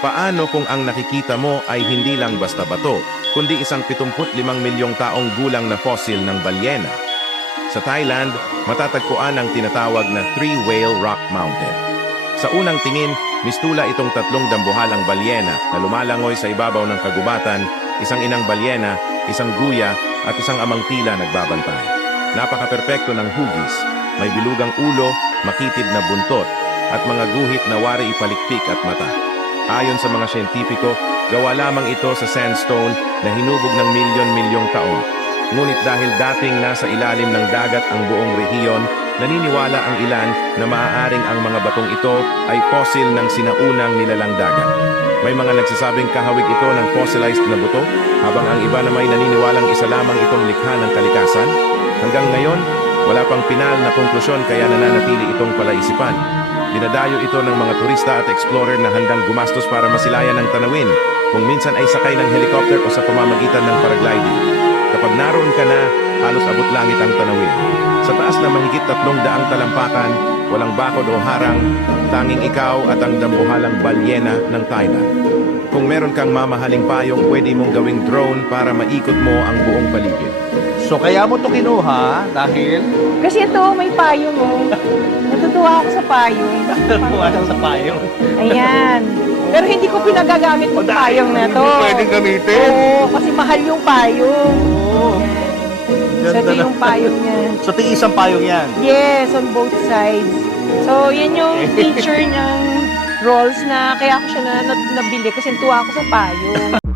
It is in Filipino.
Paano kung ang nakikita mo ay hindi lang basta bato, kundi isang 75 milyong taong gulang na fossil ng balyena? Sa Thailand, matatagpuan ang tinatawag na Three Whale Rock Mountain. Sa unang tingin, mistula itong tatlong dambuhalang balyena na lumalangoy sa ibabaw ng kagubatan, isang inang balyena, isang guya, at isang amang tila nagbabantay. Napaka-perpekto ng hugis, may bilugang ulo, makitid na buntot, at mga guhit na wari ipalikpik at mata. Ayon sa mga siyentipiko, gawa lamang ito sa sandstone na hinubog ng milyon-milyong taon. Ngunit dahil dating nasa ilalim ng dagat ang buong rehiyon, naniniwala ang ilan na maaaring ang mga batong ito ay fossil ng sinaunang nilalang dagat. May mga nagsasabing kahawig ito ng fossilized na buto, habang ang iba na may naniniwalang isa lamang itong likha ng kalikasan. Hanggang ngayon, wala pang pinal na konklusyon kaya nananatili itong palaisipan. Dinadayo ito ng mga turista at explorer na handang gumastos para masilayan ng tanawin, kung minsan ay sakay ng helicopter o sa pamamagitan ng paragliding. Kapag naroon ka na, halos abot langit ang tanawin. Sa taas na mahigit 300 talampakan, walang bakod o harang, tanging ikaw at ang dambuhalang balyena ng Thailand. Kung meron kang mamahaling payong, pwede mong gawing drone para maikot mo ang buong paligid. So kaya mo to kinuha dahil Kasi ito, may payong oh. Natutuwa ako sa payong. natuwa siya sa payong. Ayan. Pero hindi ko pinagagamit yung payong na to. Hindi pwedeng gamitin. Oo, kasi mahal yung payong. Oo. So ito yung payong niya. So tiis ang payong yan. Yes, on both sides. So yan yung feature ng rolls na kaya ako siya nabili kasi tuwa ako sa payong.